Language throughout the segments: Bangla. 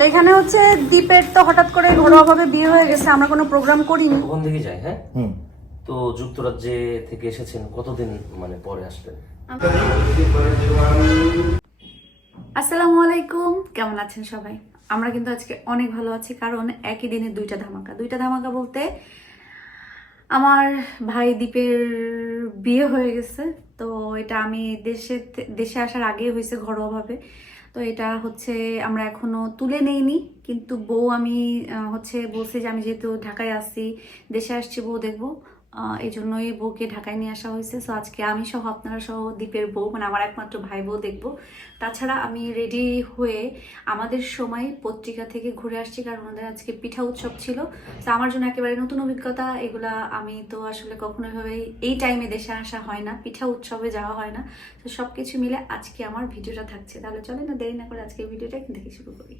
তো এখানে হচ্ছে দ্বীপের তো হঠাৎ করে ঘরোয়াভাবে বিয়ে হয়ে গেছে আমরা কোনো প্রোগ্রাম করিনি। ওখান থেকে যাই হ্যাঁ? তো যুক্তরাজ্যে থেকে এসেছেন কতদিন মানে পরে আসলেন? আসসালামু আলাইকুম কেমন আছেন সবাই? আমরা কিন্তু আজকে অনেক ভালো আছি কারণ একই দিনে দুইটা ধামাকা। দুইটা ধামাকা বলতে আমার ভাই দীপের বিয়ে হয়ে গেছে তো এটা আমি দেশে দেশে আসার আগে হয়েছে ঘরোয়াভাবে। তো এটা হচ্ছে আমরা এখনও তুলে নেইনি, কিন্তু বউ আমি হচ্ছে বলছে যে আমি যেহেতু ঢাকায় আসছি দেশে আসছি, বউ দেখব। এই জন্যই বউকে ঢাকায় নিয়ে আসা হয়েছে। সো আজকে আমি সহ আপনারা সহ দীপের বউ মানে আমার একমাত্র ভাই বউ দেখব। তাছাড়া আমি রেডি হয়ে আমাদের সময় পত্রিকা থেকে ঘুরে আসছি, কারণ ওদের আজকে পিঠা উৎসব ছিল। তো আমার জন্য একেবারে নতুন অভিজ্ঞতা, এগুলা আমি তো আসলে কখনো এভাবে এই টাইমে দেশে আসা হয় না, পিঠা উৎসবে যাওয়া হয় না। তো সব কিছু মিলে আজকে আমার ভিডিওটা থাকছে। তাহলে চলে না, দেরি না করে আজকে ভিডিওটা থেকে শুরু করি।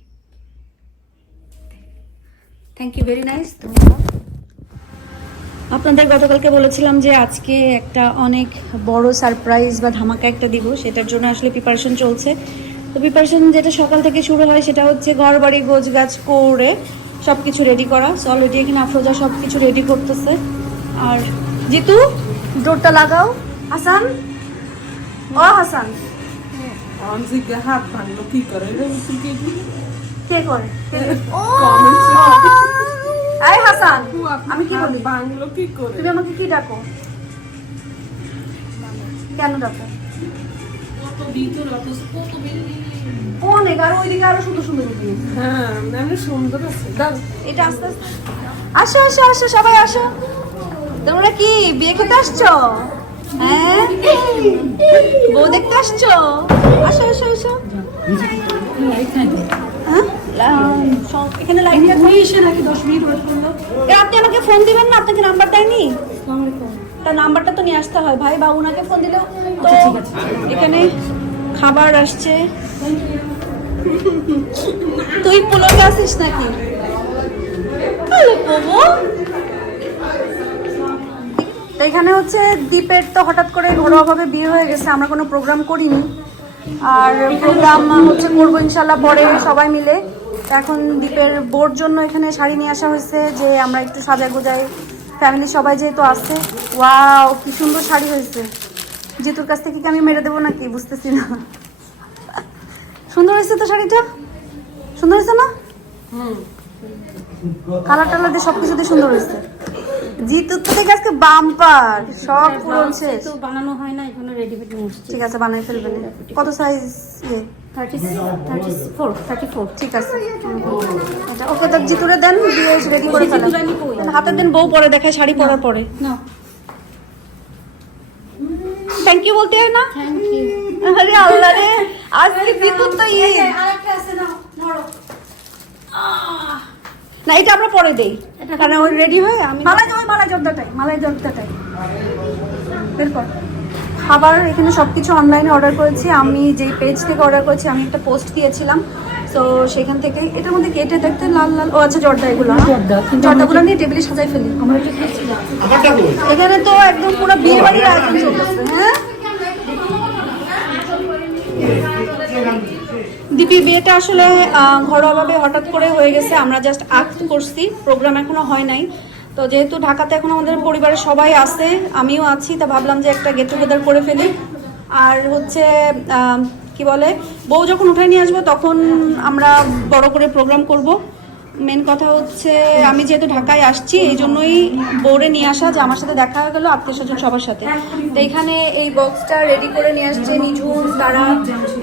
থ্যাংক ইউ ভেরি নাইস ধন্যবাদ। আপনাদের গতকালকে বলেছিলাম যে আজকে একটা অনেক বড় সারপ্রাইজ বা ধামাকা একটা দিব সেটার জন্য আসলে প্রিপারেশন চলছে। তো প্রিপারেশন যেটা সকাল থেকে শুরু হয় সেটা হচ্ছে ঘর বাড়ি গোছ গাছ করে সব কিছু রেডি করা। সো অলরেডি এখানে আফরোজা সব কিছু রেডি করতেছে। আর জিতু ডোরটা লাগাও। হাসান? ও হাসান। হাত ভাঙলো কি করে? কে করে? ও! এই হাসান আমি কি বলি? ভাঙলো কি করে? তুমি আমাকে কি ডাকো? কেন ডাকো? অনেক আর ওইদিকে আরও সুন্দর সুন্দর হ্যাঁ সুন্দর আছে। এটা আস্তে আস্তে। আসো আসো আসো সবাই আসো। তোমরা কি বিয়ে খেতে আসছো? হ্যাঁ? বউ দেখতে আসছো? আসো আসো আসো। হ্যাঁ? লা- সব- এখানে এসে নাকি দশ মিনিট ওয়েট করল আপনি আমাকে ফোন দিবেন না? আপনাকে নাম্বার দেয়নি? তার নাম্বারটা তো নিয়ে আসতে হয়। ভাই বা ওনাকে ফোন দিলেও তো এখানে খাবার আসছে। তুই পুলকে আসিস নাকি? তো এখানে হচ্ছে দ্বীপের তো হঠাৎ করে ঘরোয়াভাবে বিয়ে হয়ে গেছে, আমরা কোনো প্রোগ্রাম করিনি। আর প্রোগ্রাম হচ্ছে করব ইনশাল্লাহ পরে সবাই মিলে। এখন দ্বীপের বোর জন্য এখানে শাড়ি নিয়ে আসা হয়েছে যে আমরা একটু সাজা গোজাই ফ্যামিলি সবাই যেহেতু আসছে ওয়াও কি সুন্দর শাড়ি হয়েছে। জিতুর কাছ থেকে কি আমি মেরে দেবো নাকি? বুঝতেছি না। সুন্দর হয়েছে তো শাড়িটা? সুন্দর হয়েছে না? কালার টালার দিয়ে সবকিছু দিয়ে সুন্দর হয়েছে। জিতুর তো থেকে আজকে বাম্পার সব পূরণ শেষ। বানানো হয় না এখানে রেডিমেড ঠিক আছে বানাই ফেলবেন কত সাইজ ইয়ে thirty thirty four thirty four ঠিক আছে। আচ্ছা, ওকে তো জিতুরে দেন দিয়ে রেডি করে ফেলেন? হাতের দেন বউ পরে দেখায় শাড়ি পরার পরে। না। থ্যাংক ইউ বলতে হয় না? আরে আল্লাহ রে আজকে তো ইয়ে। না এটা আমরা পরে দেই। কারণ ওই রেডি হয়ে আমি মালাই মালাই জর্দাটাই মালাই জর্দাটাই। বের কর। খাবার এখানে সব কিছু অনলাইনে অর্ডার করেছি। আমি যেই পেজ থেকে অর্ডার করেছি আমি একটা পোস্ট দিয়েছিলাম। তো সেখান থেকে এটার মধ্যে কেটে দেখতে লাল লাল ও আচ্ছা জর্দা এগুলো হ্যাঁ? জর্দাগুলো নিয়ে টেবিলে সাজাই ফেলি। এখানে তো একদম পুরো বিয়ে বাড়ির আয়োজন চলতেছে হ্যাঁ? দীপির বিয়েটা আসলে ঘরোয়াভাবে হঠাৎ করে হয়ে গেছে। আমরা জাস্ট আক্ট করছি। প্রোগ্রাম এখনও হয় নাই। তো যেহেতু ঢাকাতে এখন আমাদের পরিবারের সবাই আছে, আমিও আছি, তা ভাবলাম যে একটা গেট টুগেদার করে ফেলি। আর হচ্ছে কি বলে, বউ যখন উঠে নিয়ে আসব তখন আমরা বড় করে প্রোগ্রাম করব। মেন কথা হচ্ছে আমি যেহেতু ঢাকায় আসছি এই জন্যই বউরে নিয়ে আসা যে আমার সাথে দেখা হয়ে গেলো আত্মীয় স্বজন সবার সাথে। তো এইখানে এই বক্সটা রেডি করে নিয়ে আসছে নিঝুম তারা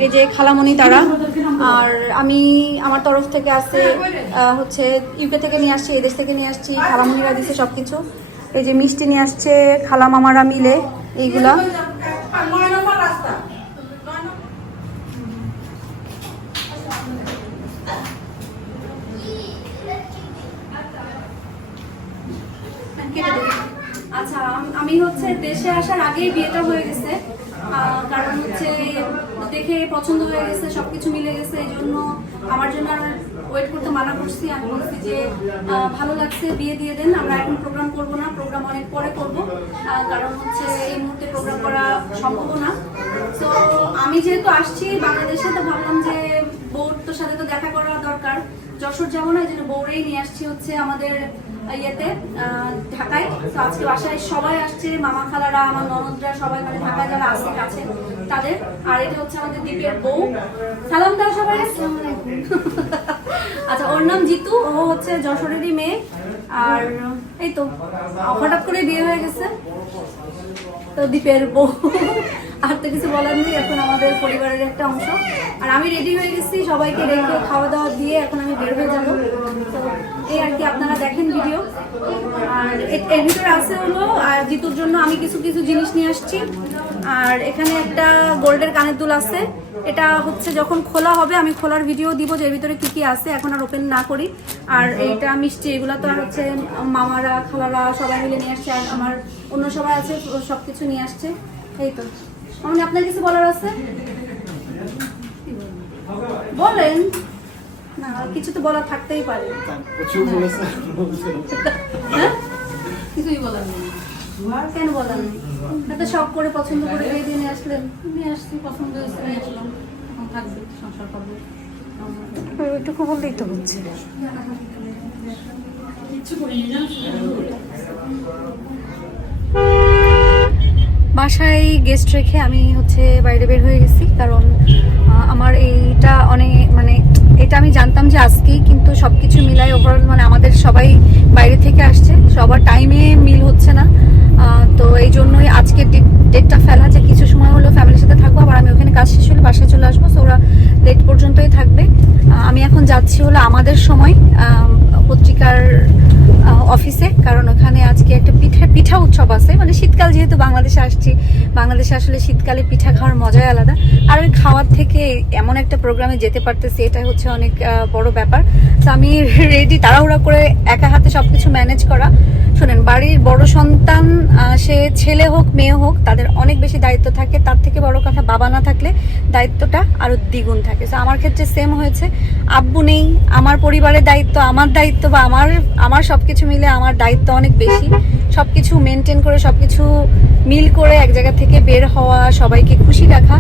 এই যে খালামণি তারা। আর আমি আমার তরফ থেকে আহ, হচ্ছে ইউকে থেকে নিয়ে আসছি এদেশ থেকে নিয়ে আসছি খালামণিরা দিচ্ছে সব কিছু এই যে মিষ্টি নিয়ে আসছে খালা মামারা মিলে এইগুলা। আচ্ছা আমি হচ্ছে দেশে আসার আগেই বিয়েটা হয়ে গেছে। কারণ হচ্ছে দেখে পছন্দ হয়ে গেছে, সবকিছু মিলে গেছে, এই জন্য আমার জন্য আর ওয়েট করতে মানা করছি। আমি বলছি যে ভালো লাগছে, বিয়ে দিয়ে দেন, আমরা এখন প্রোগ্রাম করব না প্রোগ্রাম অনেক পরে করব। কারণ হচ্ছে এই মুহূর্তে প্রোগ্রাম করা সম্ভব না। তো আমি যেহেতু আসছি বাংলাদেশে তো ভাবলাম যে বোর্ড দীপ্তর সাথে তো দেখা করা দরকার। যশোর যাব না, এই জন্য বউরেই নিয়ে আসছি হচ্ছে আমাদের ইয়েতে ঢাকায়। তো আজকে বাসায় সবাই আসছে, মামা খালারা, আমার ননদরা সবাই মানে ঢাকায় যারা আছে কাছে তাদের। আর এটা হচ্ছে আমাদের দ্বীপের বউ। সালাম দাও সবাই। আচ্ছা ওর নাম জিতু, ও হচ্ছে যশোরেরই মেয়ে। আর এই তো, হঠাৎ করে বিয়ে হয়ে গেছে। তো দ্বীপের বউ। আর তো কিছু বলার নেই, এখন আমাদের পরিবারের একটা অংশ। আর আমি রেডি হয়ে গেছি, সবাইকে রেখে খাওয়া দাওয়া দিয়ে এখন আমি বের হয়ে যাব। তো এই আর কি আপনারা দেখেন ভিডিও আর এর ভিতরে আছে হলো, আর জিতুর জন্য আমি কিছু কিছু জিনিস নিয়ে আসছি। আর এখানে একটা গোল্ডের কানের দুল আছে। এটা হচ্ছে যখন খোলা হবে, আমি খোলার ভিডিও দিব যে এর ভিতরে কি কি আছে, এখন আর ওপেন না করি। আর এইটা মিষ্টি, এগুলো তো আর হচ্ছে মামারা, খালারা সবাই মিলে নিয়ে আসছে, আর আমার অন্য সবাই আছে সব কিছু নিয়ে আসছে। এই তো। মানে আপনার কিছু বলার আছে? বলেন। না কিছু তো বলার থাকতেই পারে। হ্যাঁ? কিছুই বলার নেই। কেন বলার নেই? এত শখ করে পছন্দ করে এই দিনে আসলেন। নিয়ে আসছি পছন্দ হয়েছে নিয়ে আসলাম। থাকবে সংসার করবে। ওইটুকু বললেই তো হচ্ছে। বাসায় গেস্ট রেখে আমি হচ্ছে বাইরে বের হয়ে গেছি, কারণ আমার এইটা অনেক মানে এটা আমি জানতাম যে আজকেই কিন্তু সব কিছু মিলাই ওভারঅল মানে আমাদের সবাই বাইরে থেকে আসছে, সবার টাইমে মিল হচ্ছে না। তো এই জন্যই আজকে ডেটটা ফেলা যে কিছু সময় হলো ফ্যামিলির সাথে থাকব, আবার আমি ওখানে কাজ শেষ হলে বাসায় চলে আসব তো ওরা লেট পর্যন্তই থাকবে। আমি এখন যাচ্ছি হলো আমাদের সময় পত্রিকার অফিসে কারণ ওখানে আজকে একটা পিঠা পিঠা উৎসব আছে। মানে শীতকাল যেহেতু বাংলাদেশে আসছি, বাংলাদেশে আসলে শীতকালে পিঠা খাওয়ার মজাই আলাদা। আর ওই খাওয়ার থেকে এমন একটা প্রোগ্রামে যেতে পারতেছি, এটা হচ্ছে অনেক বড় ব্যাপার। তো আমি রেডি তাড়াহুড়া করে একা হাতে সবকিছু ম্যানেজ করা। শোনেন, বাড়ির বড় সন্তান সে ছেলে হোক, মেয়ে হোক, তাদের অনেক বেশি দায়িত্ব থাকে। তার থেকে বড় কথা বাবা না থাকলে দায়িত্বটা আরও দ্বিগুণ থাকে। তো আমার ক্ষেত্রে সেম হয়েছে। আব্বু নেই, আমার পরিবারের দায়িত্ব, আমার দায়িত্ব বা আমার আমার সব কিছু মিলে আমার দায়িত্ব অনেক বেশি। সবকিছু মেনটেন করে, সবকিছু মিল করে এক জায়গা থেকে বের হওয়া, সবাইকে খুশি রাখা।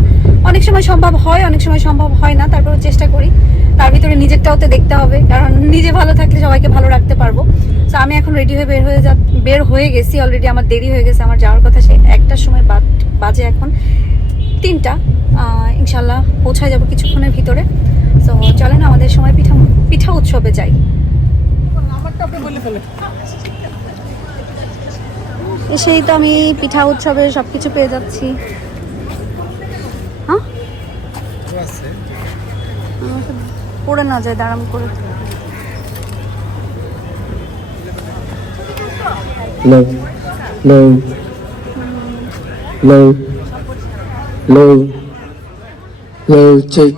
অনেক সময় সম্ভব হয়, অনেক সময় সম্ভব হয় না, তারপরেও চেষ্টা করি। তার ভিতরে নিজেরটাও তো দেখতে হবে, কারণ নিজে ভালো থাকলে সবাইকে ভালো রাখতে পারব। তো আমি এখন রেডি হয়ে বের হয়ে যা, বের হয়ে গেছি অলরেডি আমার দেরি হয়ে গেছে, আমার যাওয়ার কথা সে একটার সময় বাজে এখন তিনটা। ইনশাল্লাহ পৌঁছায় যাব কিছুক্ষণের ভিতরে। তো চলেন আমাদের সময় পিঠা পিঠা উৎসবে যাই আমারটা আপনি বলে ফেলে সেই তো আমি পিঠা উৎসবে সবকিছু পেয়ে যাচ্ছি। হ্যাঁ? পড়ে না যায় দাঁড়াম করে। low, low, low, check,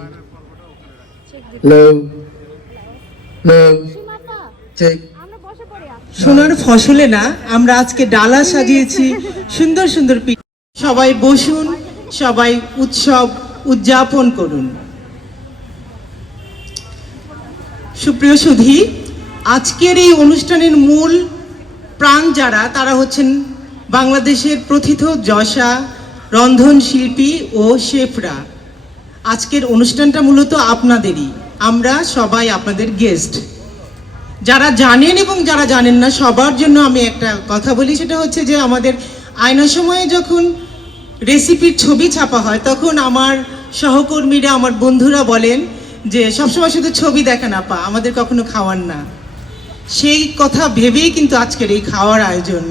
low, low, check. সোনার ফসলে না আমরা আজকে ডালা সাজিয়েছি সুন্দর সুন্দর পিঠা সবাই বসুন সবাই উৎসব উদযাপন করুন। সুপ্রিয় সুধী আজকের এই অনুষ্ঠানের মূল প্রাণ যারা তারা হচ্ছেন বাংলাদেশের প্রথিত যশা রন্ধন শিল্পী ও শেফরা। আজকের অনুষ্ঠানটা মূলত আপনাদেরই আমরা সবাই আপনাদের গেস্ট যারা জানেন এবং যারা জানেন না, সবার জন্য আমি একটা কথা বলি, সেটা হচ্ছে যে আমাদের আয়না সময়ে যখন রেসিপির ছবি ছাপা হয়, তখন আমার সহকর্মীরা, আমার বন্ধুরা বলেন যে, সবসময় শুধু ছবি দেখা না, পা, আমাদের কখনো খাওয়ার না। সেই কথা ভেবেই কিন্তু আজকের এই খাওয়ার আয়োজন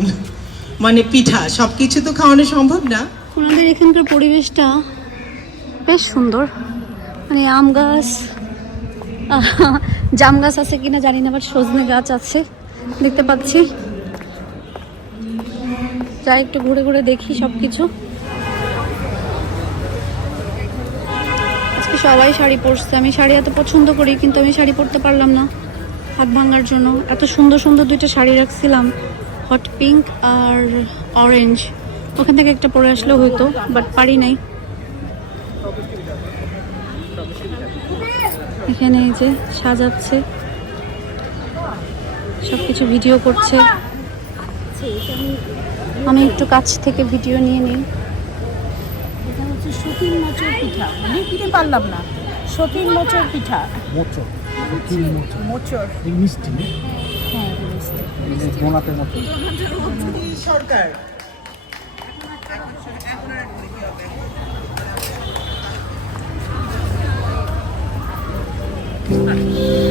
মানে পিঠা সব কিছু তো খাওয়ানো সম্ভব না। ওনাদের এখানকার পরিবেশটা বেশ সুন্দর। মানে আম গাছ জাম গাছ আছে কিনা জানি না বাট সজনে গাছ আছে। দেখতে পাচ্ছি। যাই একটু ঘুরে ঘুরে দেখি সব কিছু আজকে সবাই শাড়ি পরছে। আমি শাড়ি এত পছন্দ করি, কিন্তু আমি শাড়ি পরতে পারলাম না হাত ভাঙার জন্য। এত সুন্দর সুন্দর দুইটা শাড়ি রাখছিলাম, হট পিঙ্ক আর অরেঞ্জ। ওখান থেকে একটা পরে আসলেও হইতো বাট পারি নাই। এখানে এই যে সাজাচ্ছে। সবকিছু ভিডিও করছে। আমি একটু কাছ থেকে ভিডিও নিয়ে নিই। এটা হচ্ছে সুতির মোচর পিঠা। পারলাম না। সতীন মোচর পিঠা। মোচর। মোচর। মোচর। মিষ্টি। হ্যাঁ মিষ্টি। এই যে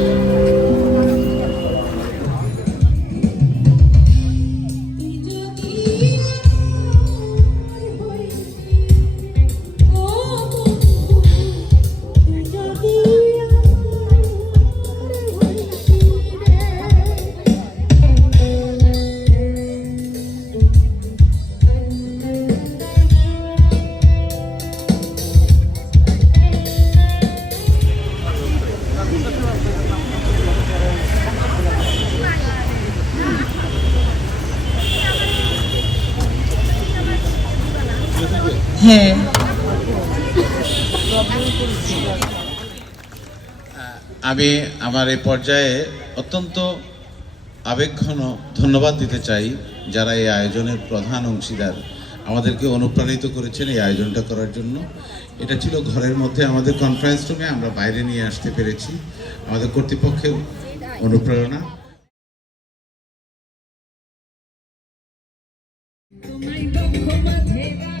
হ্যাঁ। আমি আমার এই পর্যায়ে অত্যন্ত আবেগঘন ধন্যবাদ দিতে চাই যারা এই আয়োজনের প্রধান অংশীদার আমাদেরকে অনুপ্রাণিত করেছেন এই আয়োজনটা করার জন্য। এটা ছিল ঘরের মধ্যে আমাদের কনফারেন্স রুমে আমরা বাইরে নিয়ে আসতে পেরেছি। আমাদের কর্তৃপক্ষের অনুপ্রেরণা। বারো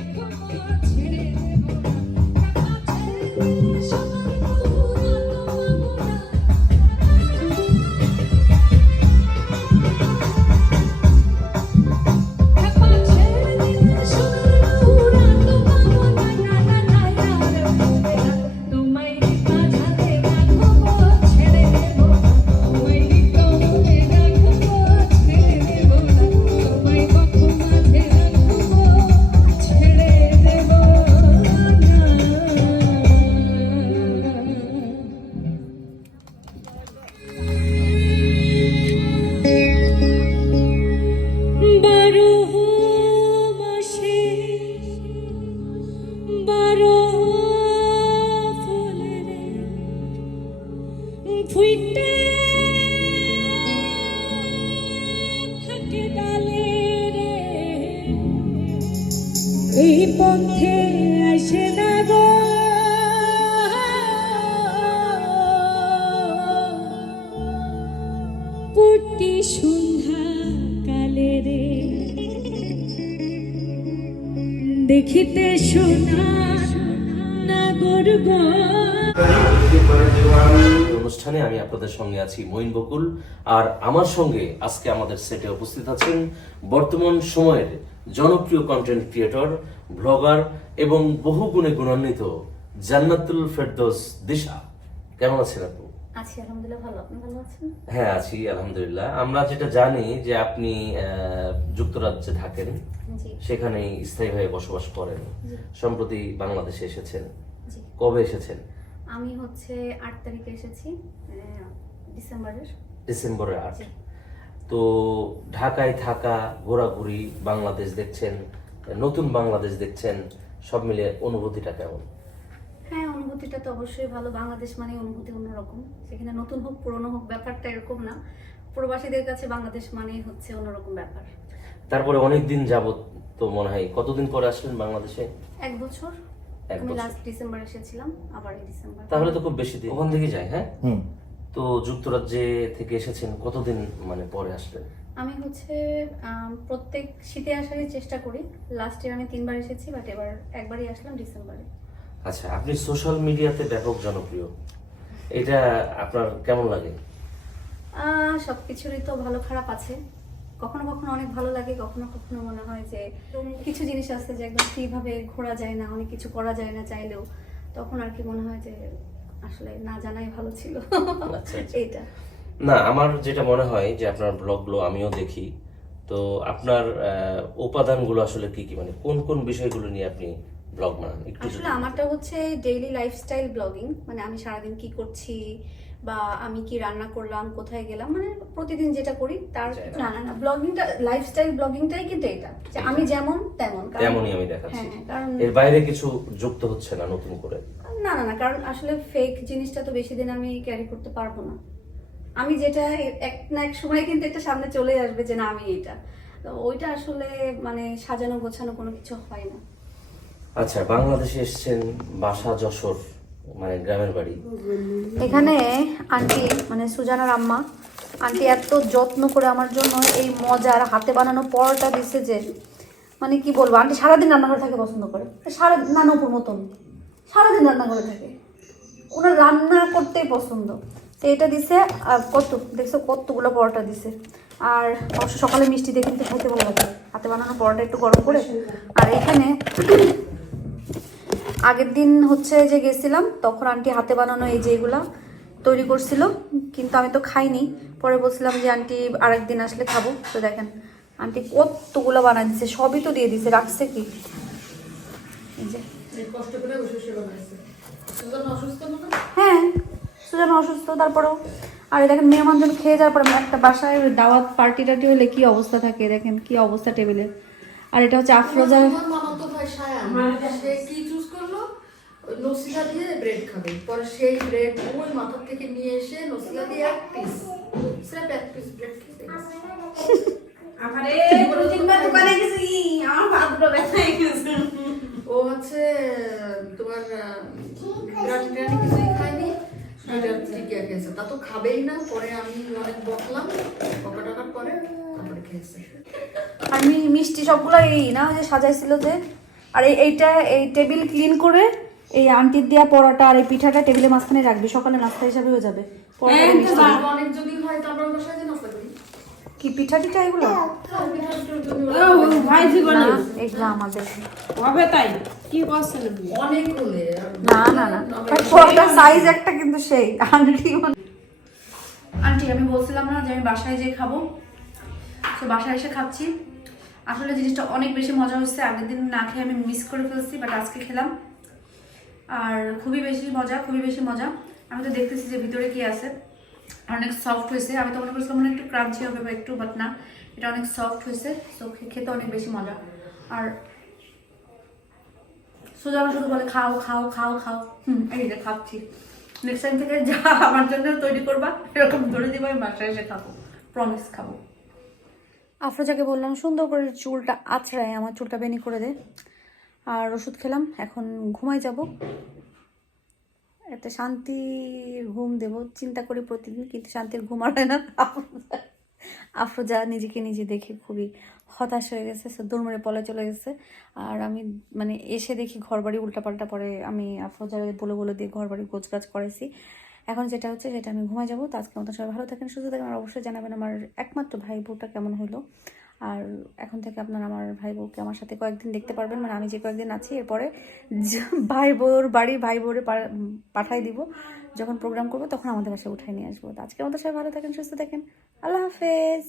রে। দেখিতে অনুষ্ঠানে আমি আপনাদের সঙ্গে আছি মঈন বকুল। আর আমার সঙ্গে আজকে আমাদের সেটে উপস্থিত আছেন বর্তমান সময়ের জনপ্রিয় কন্টেন্ট ক্রিয়েটর ব্লগার এবং বহু গুণে গুণান্বিত জান্নাতুল ফেরদোস দিশা। কেমন আছেন আপনি? আছি আলহামদুলিল্লাহ ভালো। আপনি ভালো আছেন? হ্যাঁ আছি আলহামদুলিল্লাহ। আমরা যেটা জানি যে আপনি যুক্তরাজ্যে থাকেন। সেখানে স্থায়ীভাবে বসবাস করেন। সম্প্রতি বাংলাদেশে এসেছেন। কবে এসেছেন? আমি হচ্ছে আট তারিখে এসেছি ডিসেম্বরের। ডিসেম্বরের আট। তো ঢাকায় থাকা ঘোরাঘুরি বাংলাদেশ দেখছেন নতুন বাংলাদেশ দেখছেন সব মিলে অনুভূতিটা কেমন? হ্যাঁ অনুভূতিটা তো অবশ্যই ভালো। বাংলাদেশ মানে অনুভূতি অন্যরকম। সেখানে নতুন হোক পুরনো হোক ব্যাপারটা এরকম না। প্রবাসীদের কাছে বাংলাদেশ মানেই হচ্ছে অন্যরকম ব্যাপার। তারপরে অনেক দিন যাবত তো মনে হয় কতদিন পরে আসলেন বাংলাদেশে? এক বছর। আমি লাস্ট ডিসেম্বর এসেছিলাম আবার এই ডিসেম্বর তাহলে তো খুব বেশি দিন। ওখান থেকে যায় হ্যাঁ? হুম। তো যুক্তরাজ্যে থেকে এসেছেন কতদিন মানে পরে আসলেন? আমি হচ্ছে প্রত্যেক শীতে আসারই চেষ্টা করি। লাস্ট ইয়ার আমি তিনবার এসেছি বাট এবার একবারই আসলাম ডিসেম্বরে আচ্ছা আপনি সোশ্যাল মিডিয়াতে ব্যাপক জনপ্রিয়। এটা আপনার কেমন লাগে? আহ, সবকিছুরই তো ভালো খারাপ আছে। কখনো কখনো অনেক ভালো লাগে কখনো কখনো মনে হয় যে কিছু জিনিস আছে যে একদম ফ্রিভাবে ঘোরা যায় না অনেক কিছু করা যায় না চাইলেও। তখন আর কি মনে হয় যে আসলে না জানাই ভালো ছিল। আচ্ছা, আচ্ছা। এইটা। না আমার যেটা মনে হয় যে আপনার ব্লগগুলো আমিও দেখি। তো আপনার উপাদানগুলো আসলে কি কি? মানে কোন কোন বিষয়গুলো নিয়ে আপনি ব্লগ বানান একটু আসলে আমারটা হচ্ছে ডেইলি লাইফস্টাইল ব্লগিং মানে আমি সারাদিন কি করছি বা আমি কি রান্না করলাম কোথায় গেলাম মানে প্রতিদিন যেটা করি তার আচ্ছা, না না না ব্লগিংটা লাইফস্টাইল ব্লগিংটাই কিন্তু এটা। যে আমি যেমন তেমন কারণ- তেমনই আমি দেখাচ্ছি। হ্যাঁ, কারণ এর বাইরে কিছু যুক্ত হচ্ছে না নতুন করে? না না না কারণ আসলে ফেক জিনিসটা তো বেশি দিন আমি ক্যারি করতে পারব না। আমি যেটা এক না এক সময় কিন্তু এটা সামনে চলে আসবে যে না আমি এটা। তো ওইটা আসলে মানে সাজানো গোছানো কোনো কিছু হয় না। আচ্ছা বাংলাদেশে এসেছেন বাসা যশোর মানে গ্রামের বাড়ি। এখানে আন্টি মানে সুজানার আম্মা, আন্টি এত যত্ন করে আমার জন্য এই মজার হাতে বানানো পরোটা দিছে যে মানে কি বলব, আন্টি সারাদিন রান্নাঘরে থাকে পছন্দ করে। সারা নানুপুর মতন। সারাদিন রান্না করে থাকে। ওনার রান্না করতেই পছন্দ। তো এটা দিছে, আর কত, দেখছ কতগুলো পরোটা দিছে। আর অবশ্য সকালে মিষ্টি দিয়ে কিন্তু খাইতে ভালো লাগে। হাতে বানানো পরোটা একটু গরম করে। আর এখানে আগের দিন হচ্ছে যে গেছিলাম, তখন আন্টি হাতে বানানো এই যে এগুলা তৈরি করছিল, কিন্তু আমি তো খাইনি। পরে বলছিলাম যে আন্টি আরেকদিন আসলে খাব। তো দেখেন, আন্টি কতগুলো বানাই দিছে, সবই তো দিয়ে দিছে, রাখছে কি? হ্যাঁ সুজন অসুস্থ, তারপরেও। আর দেখেন মেয়ে মানুষজন খেয়ে যাওয়ার পর একটা বাসায় দাওয়াত পার্টি টার্টি হলে কি অবস্থা থাকে, দেখেন কি অবস্থা টেবিলে। আর এটা হচ্ছে আফরোজা মামাতো ভাই সায়ান সে কি চুজ করল নসিলা দিয়ে ব্রেড খাবে। পরে সেই ব্রেড ওই মাথার থেকে নিয়ে এসে নসিলা দিয়ে এক পিস স্রেফ এক পিস ব্রেড খেতে গেছে। ও হচ্ছে তোমার বিরিয়ানি টিরিয়ানি কিছুই খায়নি। এটা টিকিয়া খেয়েছে। তা তো খাবেই না। পরে আমি অনেক বকলাম। বকা টাকার পরে তারপরে খেয়েছে। আমি মিষ্টি সবগুলো এই না যে সাজাইছিল যে আর এই এইটা এই টেবিল ক্লিন করে এই আন্টির দেওয়া পরোটা আর এই পিঠাটা টেবিলের মাঝখানে রাখবি সকালে নাস্তা হিসাবে হয়ে যাবে। হয় কি পিঠা টিঠা এগুলো? ভাই জীবনে না, এগুলো আমাদের। হবে তাই? কি অনেক না না না। পরোটা সাইজ একটা কিন্তু সেই আন্টি আন্টি আমি বলছিলাম না যে আমি বাসায় যেয়ে খাব? তো বাসায় এসে খাচ্ছি। আসলে জিনিসটা অনেক বেশি মজা হচ্ছে। আগের দিন না খেয়ে আমি মিস করে ফেলছি বাট আজকে খেলাম। আর খুবই বেশি মজা, খুবই বেশি মজা। আমি তো দেখতেছি যে ভিতরে কি আছে। অনেক সফট হয়েছে। আমি তো মনে করছিলাম মনে একটু ক্রাঞ্চি হবে বা একটু বাট না, এটা অনেক সফট হয়েছে। তো খেতে অনেক বেশি মজা। আর সুজানা শুধু বলে, খাও খাও খাও খাও। হুম, এই যে খাচ্ছি। নেক্সট টাইম থেকে যা আমার জন্য তৈরি করবা, এরকম ধরে দিবা আমি বাসায় এসে খাব। প্রমিস খাব। আফরোজাকে বললাম, সুন্দর করে চুলটা আছড়ায় আমার চুলটা বেনি করে দে। আর ওষুধ খেলাম, এখন ঘুমাই যাব। একটা শান্তির ঘুম দেব, চিন্তা করি প্রতিদিন, কিন্তু শান্তির ঘুম আর হয় না। আফরোজা আফরোজা নিজেকে নিজে দেখে খুবই হতাশ হয়ে গেছে দৌড়মে পলে চলে গেছে। আর আমি মানে এসে দেখি ঘর বাড়ি উল্টাপাল্টা পরে আমি আফরোজার বলে বলে দিয়ে ঘর বাড়ি গোছগাছ করেছি এখন যেটা হচ্ছে, সেটা আমি ঘুমাই যাব। তো আজকে মতো সবাই ভালো থাকেন, সুস্থ থাকেন। আর অবশ্যই জানাবেন আমার একমাত্র ভাই বউটা কেমন হলো আর এখন থেকে আপনারা আমার ভাই বউকে আমার সাথে কয়েকদিন দেখতে পারবেন। মানে আমি যে কয়েকদিন আছি, এরপরে ভাই বউর বাড়ি ভাই বউরে পাঠাই দিব। যখন প্রোগ্রাম করব, তখন আমাদের বাসায় উঠাই নিয়ে আসব। আজকের মতো সবাই ভালো থাকেন, সুস্থ থাকেন। আল্লাহ হাফেজ।